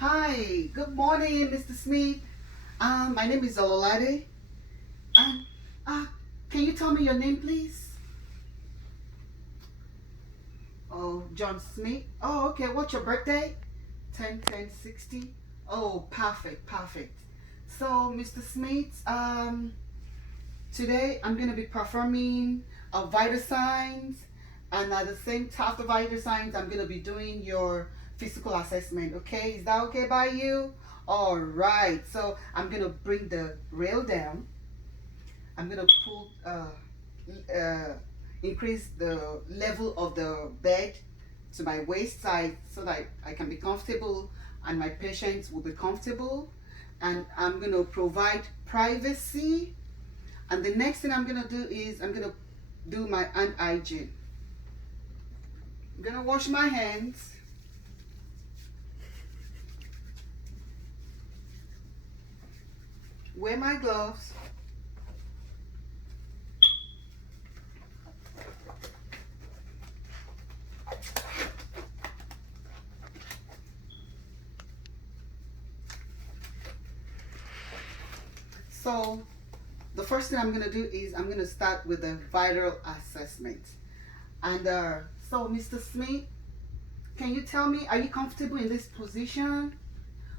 Hi, good morning, Mr. Smith. My name is Ololade. Um, uh, can you tell me your name, please? Oh, John Smith. Oh, okay. What's your birthday? 10/10/60. Oh, perfect, perfect. So, Mr. Smith, today I'm gonna be performing a vital signs, and at the same time, after vital signs, I'm gonna be doing your physical assessment. Okay, is that okay by you? All right. So I'm gonna bring the rail down. I'm gonna pull, uh, increase the level of the bed to my waist side so that I can be comfortable and my patients will be comfortable. And I'm gonna provide privacy. And the next thing I'm gonna do is I'm gonna do my hand hygiene. I'm gonna wash my hands. Wear my gloves. So the first thing I'm gonna do is I'm gonna start with the vital assessment. And so, Mr. Smith, can you tell me, are you comfortable in this position?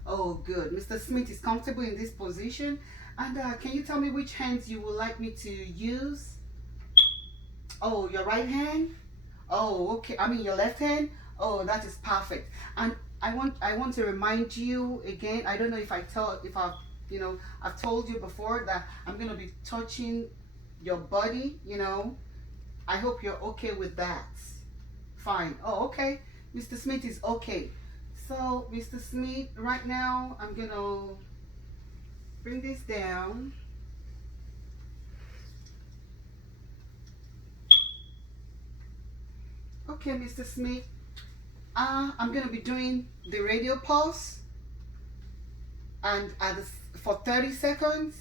Oh, good. Mr. Smith is comfortable in this position. And can you tell me which hands you would like me to use? Oh, your right hand? Oh, okay. I mean your left hand? Oh, that is perfect. And I want to remind you again. I don't know if I've I've told you before that I'm gonna be touching your body. I hope you're okay with that. Fine. Oh, okay. Mr. Smith is okay. So, Mr. Smith, right now I'm gonna bring this down. Okay, Mr. Smith. I'm gonna be doing the radio pulse and for 30 seconds,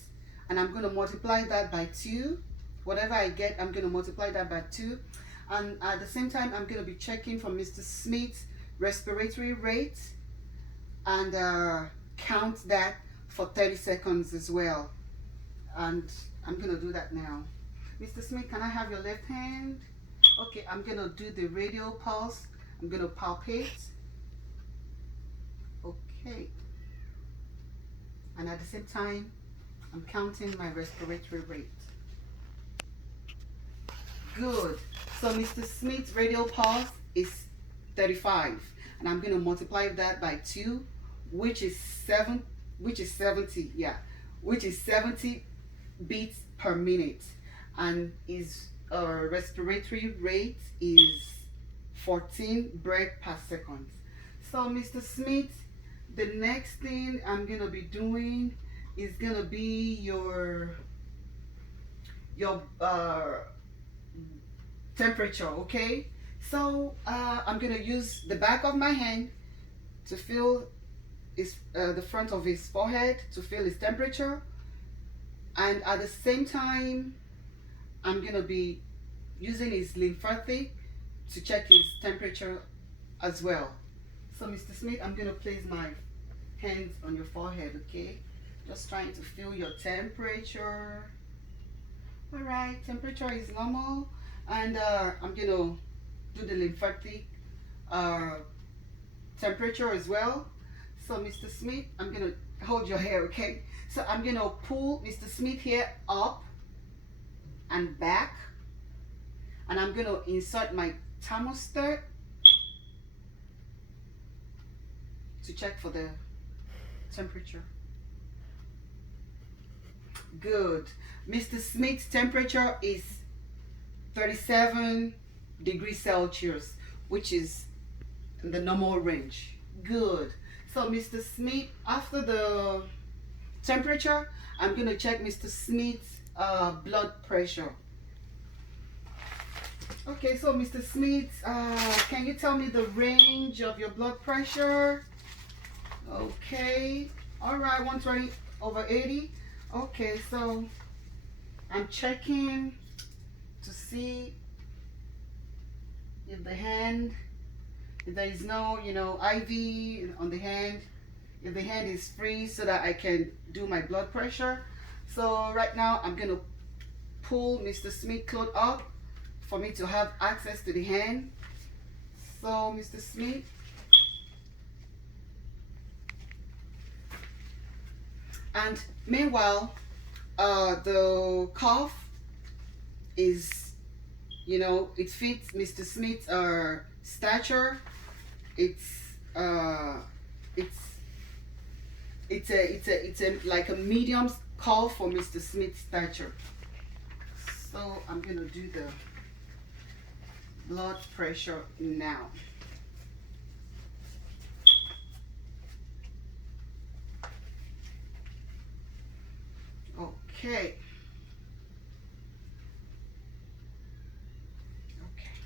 and I'm going to multiply that by 2. Whatever I get, I'm going to multiply that by 2. And at the same time, I'm going to be checking for Mr. Smith's respiratory rate and count that for 30 seconds as well. And I'm going to do that now. Mr. Smith, can I have your left hand? Okay, I'm going to do the radial pulse. I'm going to palpate. Okay. And at the same time, I'm counting my respiratory rate. Good. So Mr. Smith's radial pulse is 35, and I'm going to multiply that by 2, which is 70, yeah, which is 70 beats per minute, and his respiratory rate is 14 breath per second. So Mr. Smith, the next thing I'm going to be doing is going to be your temperature. Okay, so I'm gonna use the back of my hand to feel the front of his forehead to feel his temperature, and at the same time I'm gonna be using his lymphatic to check his temperature as well. So Mr. Smith, I'm gonna place my hands on your forehead. Okay, just trying to feel your temperature. All right, temperature is normal, and I'm gonna do the lymphatic uh, temperature as well. So, Mr. Smith, I'm gonna hold your hair, okay? So I'm gonna pull Mr. Smith here up and back, and I'm gonna insert my thermostat to check for the temperature. Good. Mr. Smith's temperature is 37 degrees Celsius, which is in the normal range. Good. So, Mr. Smith, after the temperature, I'm going to check Mr. Smith's blood pressure. Okay, so Mr. Smith, can you tell me the range of your blood pressure? Okay. All right, 120/80. Okay, so I'm checking to see if there is no, IV on the hand, if the hand is free, so that I can do my blood pressure. So right now I'm gonna pull Mr. Smith cloth up for me to have access to the hand. So Mr. Smith, and meanwhile, the cuff is, it fits Mr. Smith's stature. It's it's it's a like a medium cuff for Mr. Smith's stature. So I'm gonna do the blood pressure now. Okay. Okay.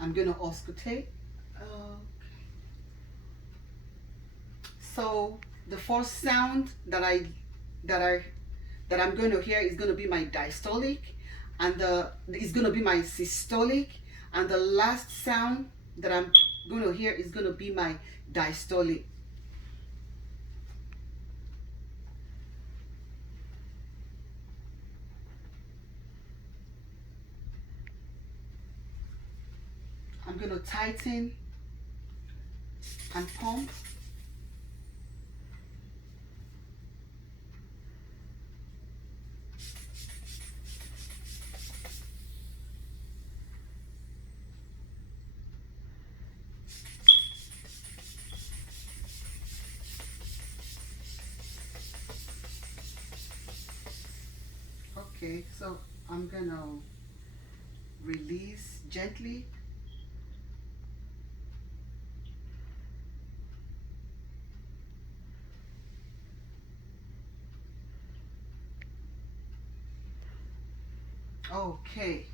I'm gonna auscultate. So the first sound that I'm going to hear is going to be my diastolic, and is going to be my systolic, and the last sound that I'm going to hear is going to be my diastolic. I'm going to tighten and pump. Okay, so I'm gonna release gently. Okay,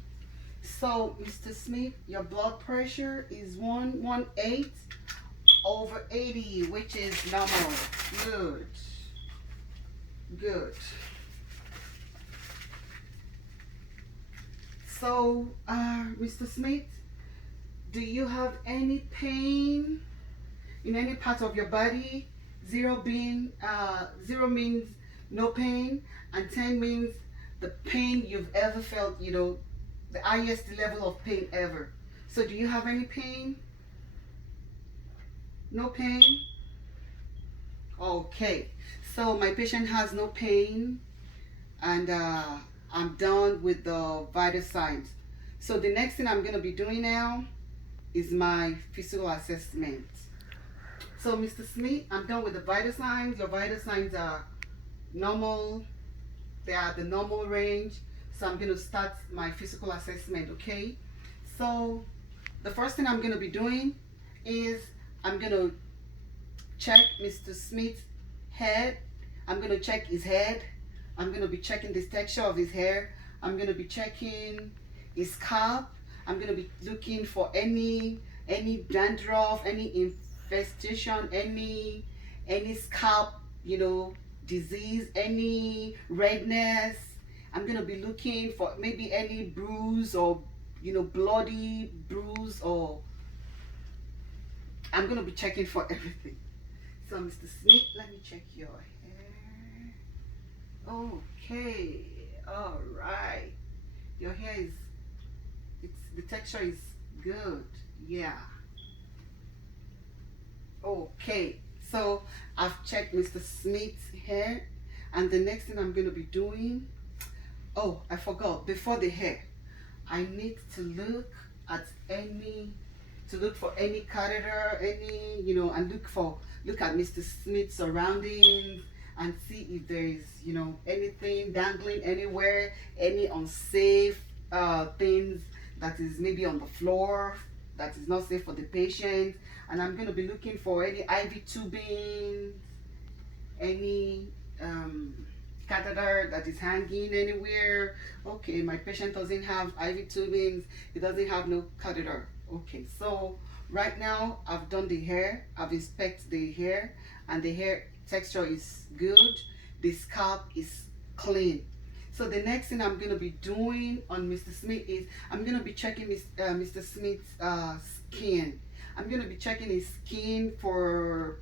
so Mr. Smith, your blood pressure is 118/80, which is normal. Good. Good. So, Mr. Smith, do you have any pain in any part of your body? Zero means no pain, and 10 means the pain you've ever felt, the highest level of pain ever. So do you have any pain? No pain? Okay. So my patient has no pain, and I'm done with the vital signs. So the next thing I'm going to be doing now is my physical assessment. So Mr. Smith, I'm done with the vital signs. Your vital signs are normal. They are the normal range. So I'm going to start my physical assessment, okay? So the first thing I'm going to be doing is I'm going to check Mr. Smith's head. I'm going to check his head. I'm going to be checking the texture of his hair. I'm going to be checking his scalp. I'm going to be looking for any dandruff, any infestation, any scalp, disease, any redness. I'm going to be looking for maybe any bruise or, bloody bruise, or I'm going to be checking for everything. So Mr. Smith, let me check your hair. Okay, all right. Your hair is, the texture is good. Yeah. Okay, so I've checked Mr. Smith's hair, and the next thing I'm going to be doing, oh, I forgot, before the hair, I need to look for any catheter, and look at Mr. Smith's surroundings, and see if there is, anything dangling anywhere, any unsafe things that is maybe on the floor that is not safe for the patient. And I'm going to be looking for any IV tubing, any catheter that is hanging anywhere. Okay, my patient doesn't have IV tubings, he doesn't have no catheter. Okay, so right now I've done the hair, I've inspected the hair, and the hair texture is good, the scalp is clean. So the next thing I'm going to be doing on Mr. Smith is I'm going to be checking Mr. Smith's skin. I'm gonna be checking his skin for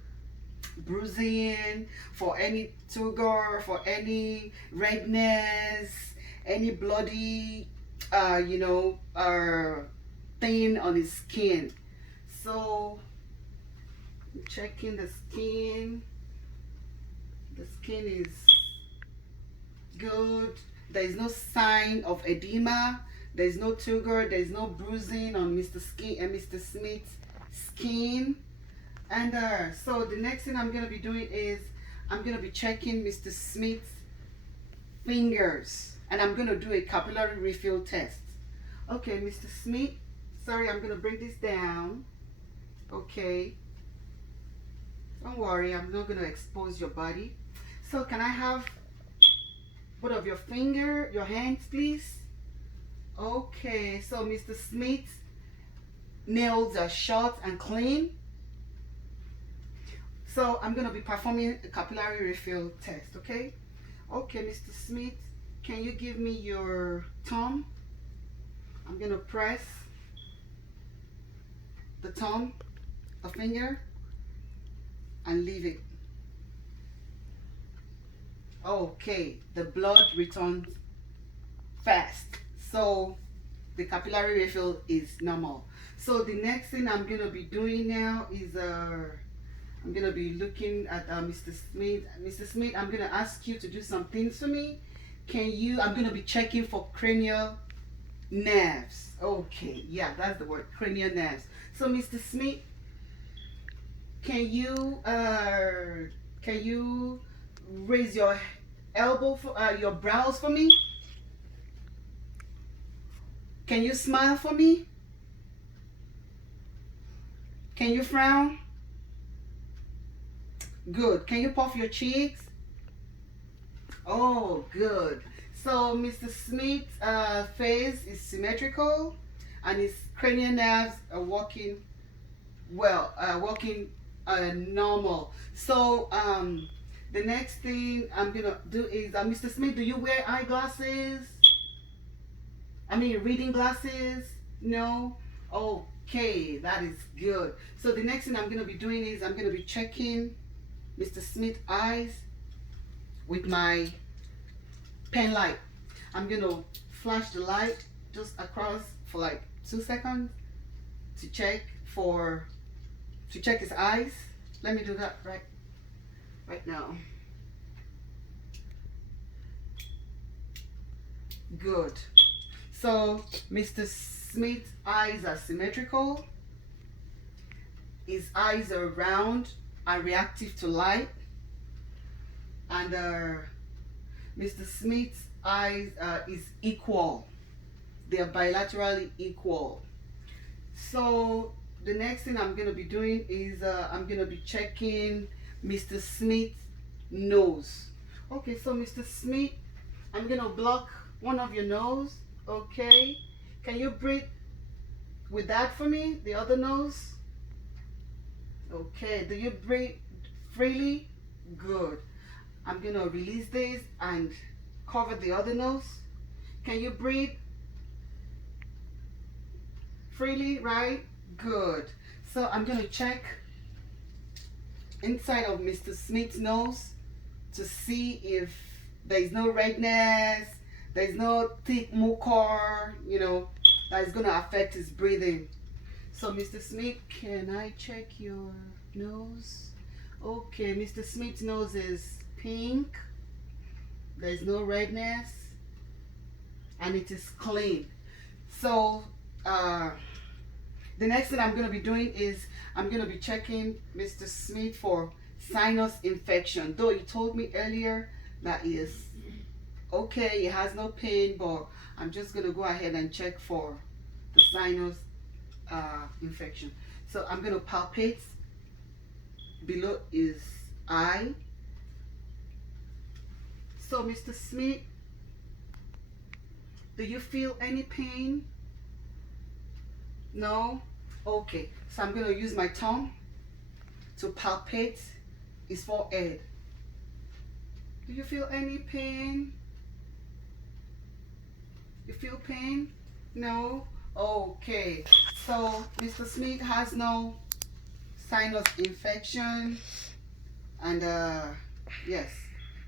bruising, for any turgor, for any redness, any bloody, thing on his skin. So I'm checking the skin. The skin is good. There is no sign of edema. There is no turgor. There is no bruising on Mr. Smith's skin. And so the next thing I'm gonna be doing is I'm gonna be checking Mr. Smith's fingers, and I'm gonna do a capillary refill test. Okay, Mr. Smith. Sorry, I'm gonna bring this down. Okay. Don't worry, I'm not gonna expose your body. So can I have both of your hands, please? Okay, so Mr. Smith's nails are short and clean. So I'm gonna be performing a capillary refill test, okay? Okay, Mr. Smith, can you give me your thumb? I'm gonna press the thumb, a finger, and leave it. Okay, the blood returns fast, so the capillary refill is normal. So the next thing I'm gonna be doing now is I'm gonna be looking at Mr. Smith. Mr. Smith, I'm gonna ask you to do some things for me. I'm gonna be checking for cranial nerves. Okay, yeah, that's the word, cranial nerves. So Mr. Smith, can you raise your elbow for your brows for me? Can you smile for me? Can you frown? Good. Can you puff your cheeks? Oh, good. So Mr. Smith's face is symmetrical, and his cranial nerves are working well, normal. So the next thing I'm gonna do is, Mr. Smith, do you wear eyeglasses? I mean, reading glasses? No? Okay, that is good. So the next thing I'm gonna be doing is I'm gonna be checking Mr. Smith's eyes with my pen light. I'm gonna flash the light just across for like 2 seconds to check his eyes. Let me do that right now. Good. So Mr. Smith's eyes are symmetrical. His eyes are round and reactive to light. And Mr. Smith's eyes is equal. They are bilaterally equal. So the next thing I'm going to be doing is I'm going to be checking Mr. Smith's nose. Okay, so Mr. Smith, I'm going to block one of your nose. Okay, can you breathe with that for me, the other nose? Okay, do you breathe freely? Good. I'm going to release this and cover the other nose. Can you breathe freely, right? Good. So I'm going to check inside of Mr. Smith's nose to see if there is no redness, there is no thick mucor, that is going to affect his breathing. So Mr. Smith, can I check your nose? Okay, Mr. Smith's nose is pink. There is no redness, and it is clean. So the next thing I'm going to be doing is I'm going to be checking Mr. Smith for sinus infection. Though he told me earlier that he is okay, he has no pain, but I'm just going to go ahead and check for the sinus infection. So I'm going to palpate below his eye. So Mr. Smith, do you feel any pain? No? Okay, so I'm going to use my tongue to palpate his forehead. Do you feel any pain? You feel pain? No? Okay, so Mr. Smith has no sinus infection, and yes,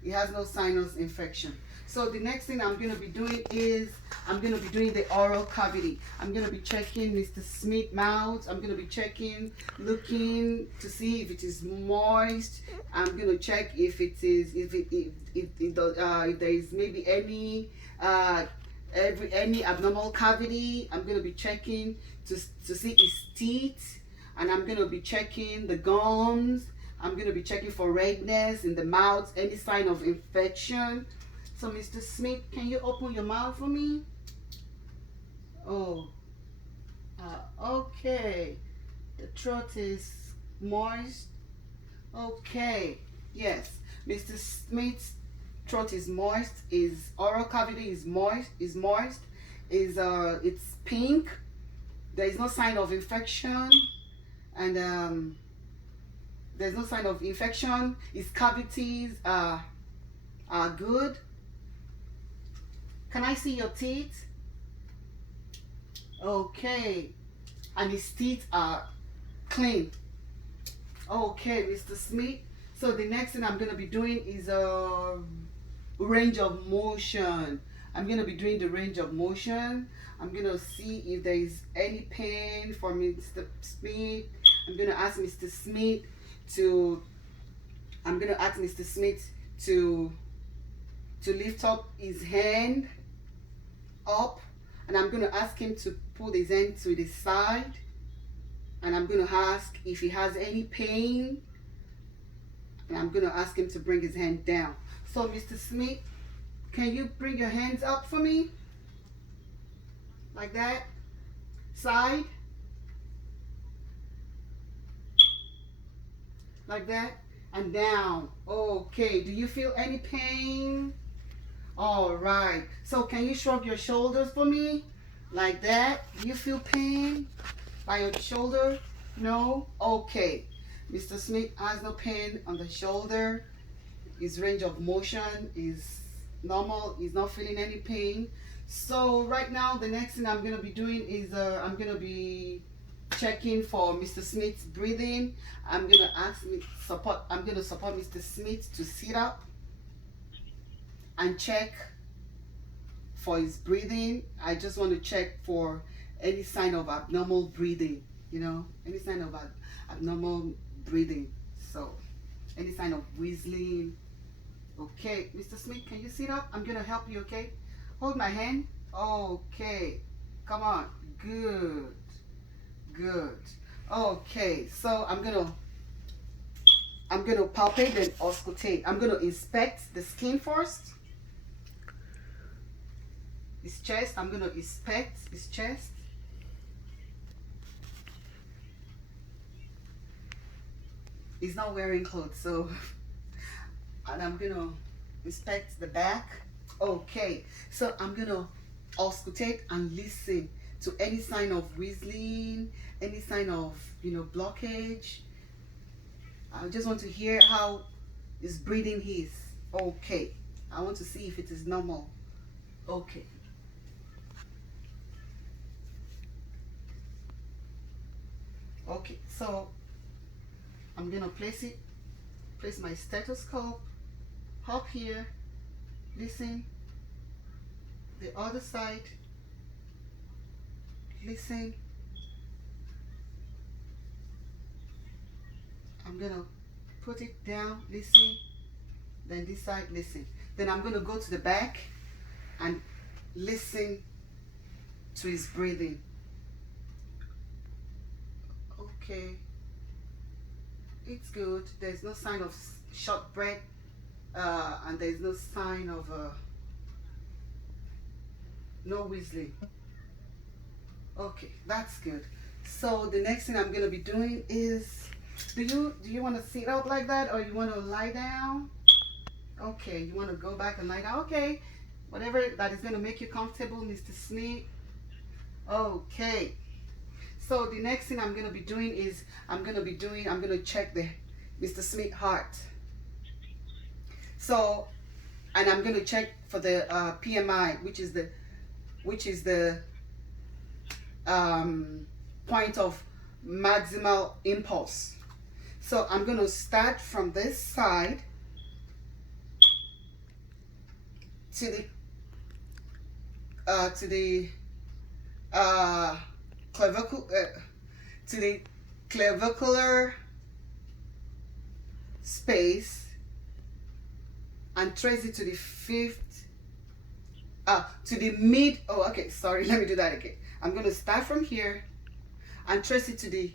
he has no sinus infection. So the next thing I'm going to be doing is I'm going to be doing the oral cavity. I'm going to be checking Mr. Smith's mouth. I'm going to be checking, looking to see if it is moist. I'm going to check if it is, if there is maybe any abnormal cavity. I'm going to be checking to see his teeth, and I'm going to be checking the gums. I'm going to be checking for redness in the mouth, any sign of infection. So, Mr. Smith, can you open your mouth for me? Oh, okay. The throat is moist. Okay, yes. Mr. Smith's throat is moist. His oral cavity is moist. It's pink. There is no sign of infection, and there's no sign of infection. His cavities are good. Can I see your teeth? Okay. And his teeth are clean. Okay, Mr. Smith. So the next thing I'm going to be doing is a range of motion. I'm going to be doing the range of motion. I'm going to see if there is any pain for Mr. Smith. I'm going to ask Mr. Smith to lift up his hand up, and I'm going to ask him to put his hand to the side, and I'm going to ask if he has any pain, and I'm going to ask him to bring his hand down. So Mr. Smith, can you bring your hands up for me like that, side, like that, and down. Okay, do you feel any pain? All right, so can you shrug your shoulders for me like that? Do you feel pain by your shoulder? No? Okay, Mr. Smith has no pain on the shoulder. His range of motion is normal. He's not feeling any pain. So right now the next thing I'm going to be doing is I'm going to be checking for Mr. Smith's breathing. I'm going to support Mr. Smith to sit up and check for his breathing. I just want to check for any sign of abnormal breathing, any sign of abnormal breathing. So any sign of whistling. Okay, Mr. Smith, can you sit up? I'm going to help you, okay? Hold my hand. Okay, come on. Good. Okay, so I'm gonna palpate and auscultate. I'm gonna inspect the skin first. His chest. I'm gonna inspect his chest. He's not wearing clothes, so and I'm gonna inspect the back. Okay, so I'm gonna auscultate and listen to any sign of whistling, any sign of blockage. I just want to hear how his breathing is. Okay, I want to see if it is normal. Okay. Okay, so I'm gonna place my stethoscope up here. Listen. The other side. Listen. I'm gonna put it down. Listen. Then this side. Listen. Then I'm gonna go to the back and listen to his breathing. Okay. It's good. There's no sign of short breath, and there's no sign of no whistling. Okay, that's good. So the next thing I'm gonna be doing is, do you want to sit up like that, or you want to lie down? Okay, you want to go back and lie down. Okay, whatever that is gonna make you comfortable, Mr. Smith. Okay. So the next thing I'm gonna be doing is I'm gonna check the Mr. Smith heart. So, and I'm gonna check for the PMI, which is the point of maximal impulse. So I'm going to start from this side to the uh, to the uh, to the clavicular space and trace it to the fifth, to the mid. Oh, okay, sorry, let me do that again. I'm going to start from here and trace it to the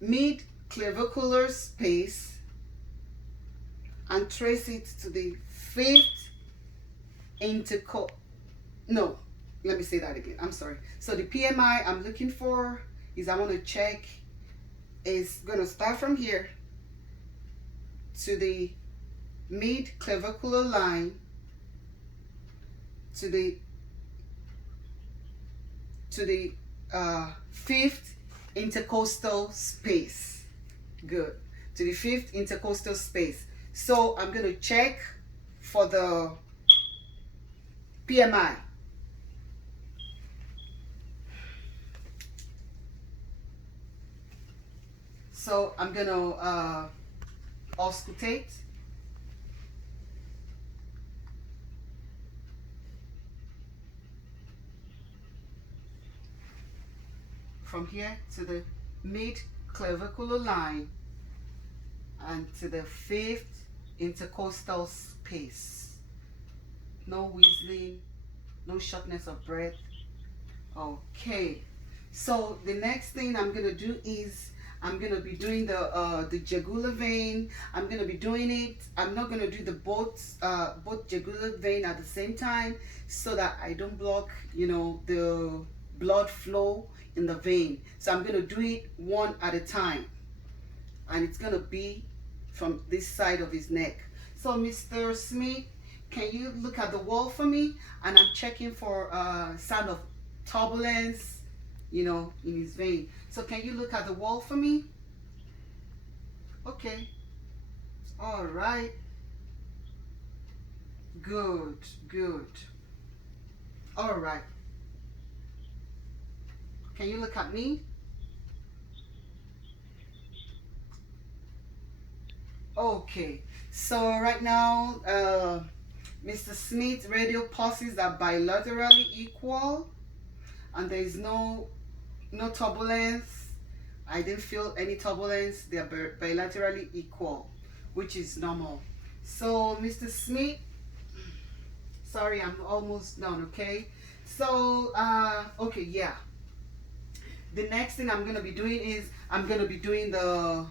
mid clavicular space and trace it to the fifth no, let me say that again. I'm sorry. So the PMI I'm looking for is, I want to check, is going to start from here to the mid clavicular line to the fifth intercostal space. Good. To the fifth intercostal space. So I'm going to check for the PMI. So I'm going to auscultate. From here to the mid clavicular line and to the fifth intercostal space. No wheezing, no shortness of breath. Okay, so the next thing I'm gonna do is I'm gonna be doing the jugular vein. I'm gonna be doing it. I'm not gonna do the both jugular vein at the same time, so that I don't block, the blood flow in the vein. So I'm gonna do it one at a time, and it's gonna be from this side of his neck. So Mr. Smith, can you look at the wall for me? And I'm checking for sound of turbulence, in his vein. So can you look at the wall for me? Okay. All right. Good, good. All right. Can you look at me? Okay. So right now, Mr. Smith's radial pulses are bilaterally equal, and there is no turbulence. I didn't feel any turbulence. They are bilaterally equal, which is normal. So Mr. Smith, sorry, I'm almost done. Okay. So okay, yeah. The next thing I'm gonna be doing is I'm gonna be doing the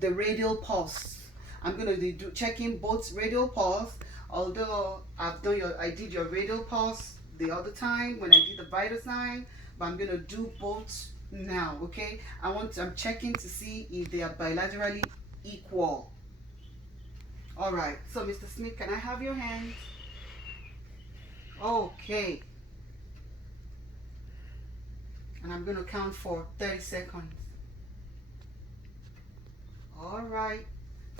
radial pulse. I'm gonna be checking both radial pulse. Although I did your radial pulse the other time when I did the vital sign, but I'm gonna do both now. Okay, I'm checking to see if they are bilaterally equal. All right. So Mr. Smith, can I have your hand? Okay. And I'm gonna count for 30 seconds. All right.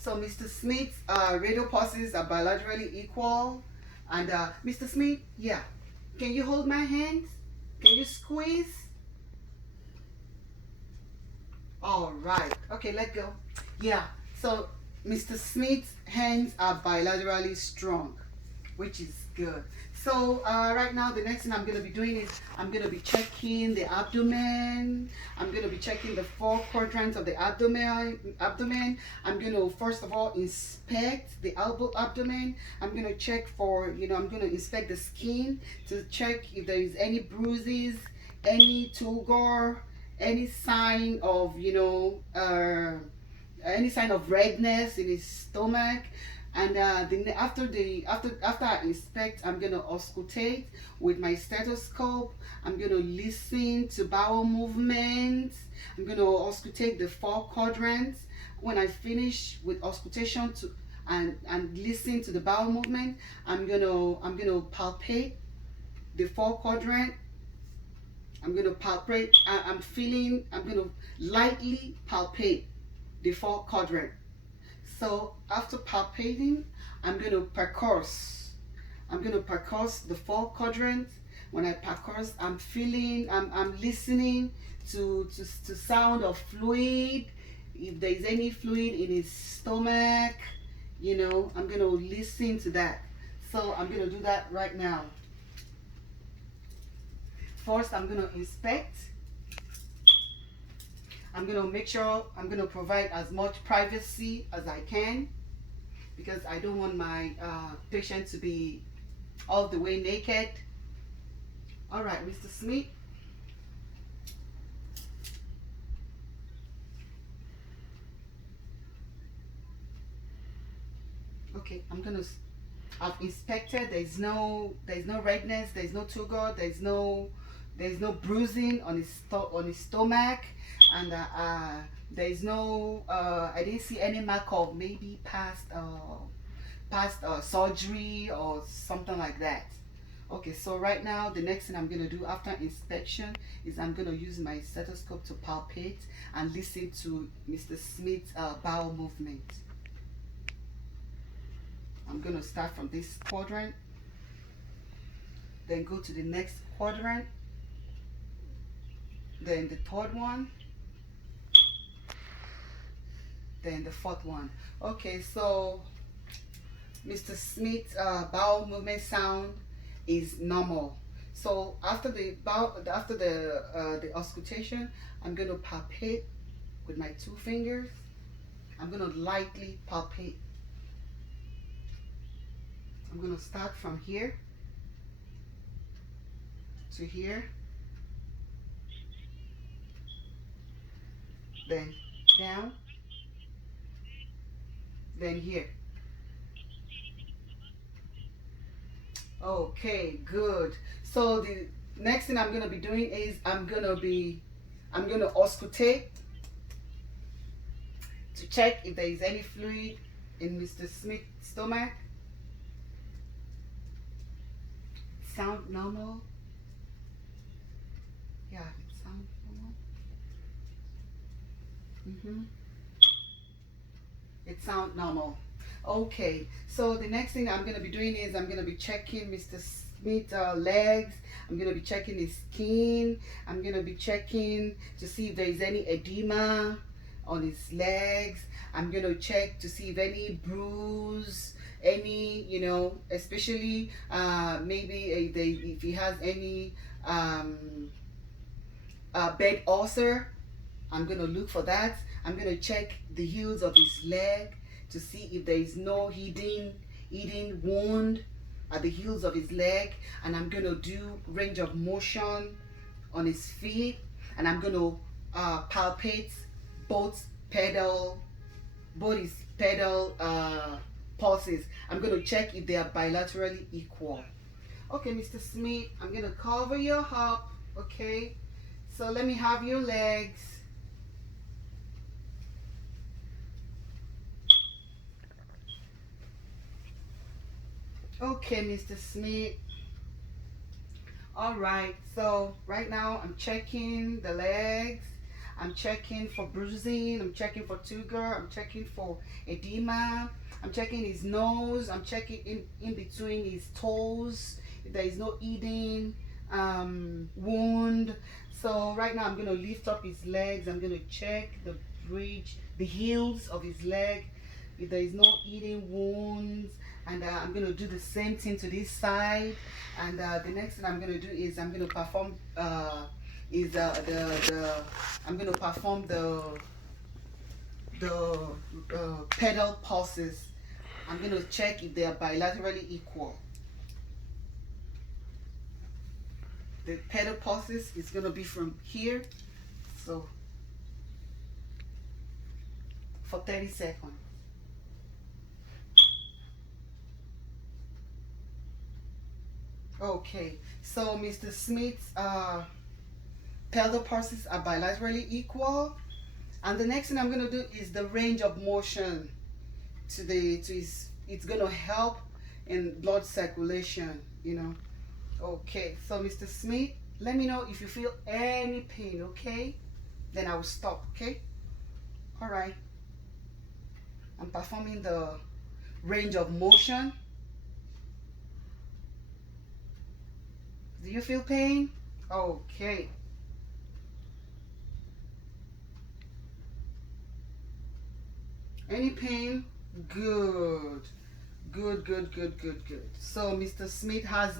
So Mr. Smith's radial pulses are bilaterally equal. And Mr. Smith, yeah. Can you hold my hands? Can you squeeze? All right. Okay, let go. Yeah. So Mr. Smith's hands are bilaterally strong, which is good. So right now, the next thing I'm going to be doing is I'm going to be checking the abdomen. I'm going to be checking the 4 quadrants of the abdomen. I'm going to first of all inspect the abdomen. I'm going to check for, I'm going to inspect the skin to check if there is any bruises, any turgor, any sign of, any sign of redness in his stomach. And then after I inspect, I'm gonna auscultate with my stethoscope. I'm gonna listen to bowel movements. I'm gonna auscultate the 4 quadrants. When I finish with auscultation and listen to the bowel movement, I'm gonna palpate the 4 quadrant. I'm gonna palpate. I'm gonna lightly palpate the 4 quadrant. So after palpating, I'm going to percourse. I'm going to percourse the 4 quadrants. When I percourse, I'm listening to sound of fluid, if there's any fluid in his stomach, you know, I'm gonna listen to that. So I'm gonna do that right now. First, I'm gonna inspect. I'm gonna make sure I'm gonna provide as much privacy as I can, because I don't want my patient to be all the way naked. All right, Mr. Smith. Okay, I've inspected. There's no redness. There's no turgor. There's no bruising on his stomach, and there's no. I didn't see any mark of maybe past surgery or something like that. Okay, so right now the next thing I'm gonna do after inspection is I'm gonna use my stethoscope to palpate and listen to Mr. Smith's bowel movement. I'm gonna start from this quadrant, then go to the next quadrant, then the third one, then the fourth one. Okay, so Mr. Smith's bowel movement sound is normal. So after the auscultation, I'm gonna palpate with my 2 fingers. I'm gonna lightly palpate. I'm gonna start from here to here, then down, then here. Okay, good. So the next thing I'm gonna be doing is I'm gonna auscultate to check if there is any fluid in Mr. Smith's stomach. Sound normal? Yeah, it sounds normal. It sounds normal. Okay, so the next thing I'm going to be doing is I'm going to be checking Mr. Smith's legs. I'm going to be checking his skin. I'm going to be checking to see if there is any edema on his legs. I'm going to check to see if any bruise, any, you know, especially maybe if he has any bed ulcer. I'm going to look for that. I'm going to check the heels of his leg to see if there is no hidden wound at the heels of his leg, and I'm going to do range of motion on his feet, and I'm going to palpate both his pedal pulses. I'm going to check if they are bilaterally equal. Okay, Mr. Smith, I'm going to cover your up. Okay, so let me have your legs. Okay, Mr. Smith. All right, so right now I'm checking the legs. I'm checking for bruising. I'm checking for turgor. I'm checking for edema. I'm checking his nose. I'm checking in between his toes if there is no eating wound. So right now I'm going to lift up his legs. I'm going to check the heels of his leg if there is no eating wounds, and I'm going to do the same thing to this side. And the next thing I'm going to do is I'm going to perform I'm going to perform the pedal pulses. I'm going to check if they are bilaterally equal. The pedal pulses is going to be from here, so for 30 seconds. Okay, so Mr. Smith's pedal pulses are bilaterally equal, and the next thing I'm going to do is the range of motion to his. It's going to help in blood circulation, you know. Okay, so Mr. Smith, let me know if you feel any pain. Okay, then I will stop. Okay, all right. I'm performing the range of motion. Do you feel pain? Okay. Any pain? Good. Good, good, good, good, good. So Mr. Smith has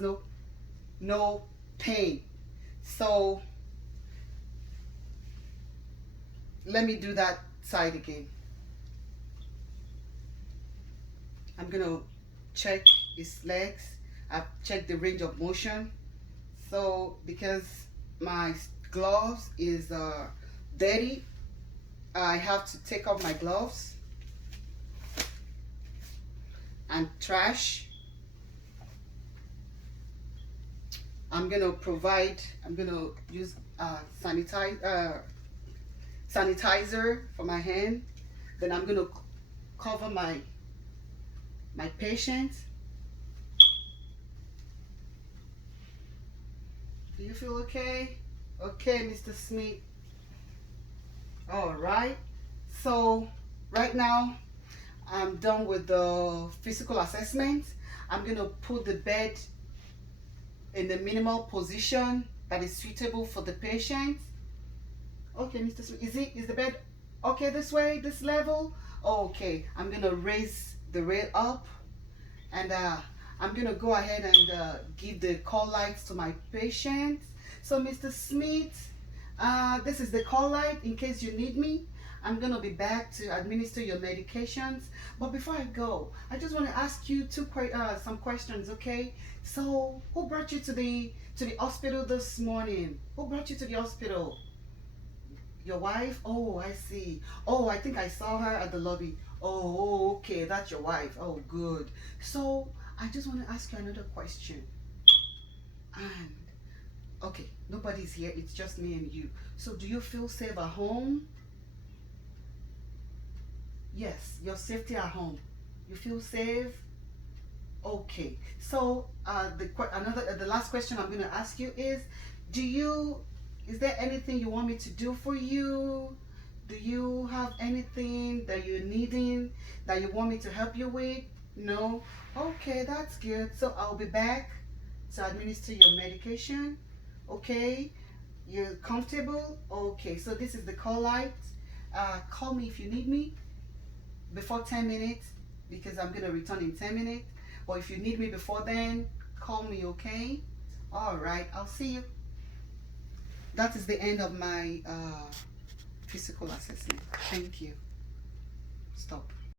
no pain. So let me do that side again. I'm gonna check his legs. I've checked the range of motion. So because my gloves is dirty, I have to take off my gloves and trash. I'm gonna use sanitizer for my hand. Then I'm gonna cover my patient. Do you feel okay? Okay, Mr. Smith. All right. So right now I'm done with the physical assessment. I'm gonna put the bed in the minimal position that is suitable for the patient. Okay, Mr. Smith, is the bed okay this way, this level? Okay, I'm gonna raise the rail up, and I'm gonna go ahead and give the call lights to my patient. So Mr. Smith, this is the call light in case you need me. I'm gonna be back to administer your medications. But before I go, I just want to ask you some questions, okay? So who brought you to the hospital this morning? Who brought you to the hospital? Your wife? Oh, I see. Oh, I think I saw her at the lobby. Oh, okay, that's your wife. Oh, good. So I just want to ask you another question. And okay, nobody's here. It's just me and you. So do you feel safe at home? Yes, your safety at home. You feel safe? Okay. So the last question I'm going to ask you is, is there anything you want me to do for you? Do you have anything that you're needing that you want me to help you with? No? Okay, that's good. So I'll be back to administer your medication. Okay? You're comfortable? Okay, so this is the call light. Call me if you need me before 10 minutes because I'm going to return in 10 minutes. Or if you need me before then, call me, okay? All right, I'll see you. That is the end of my physical assessment. Thank you. Stop.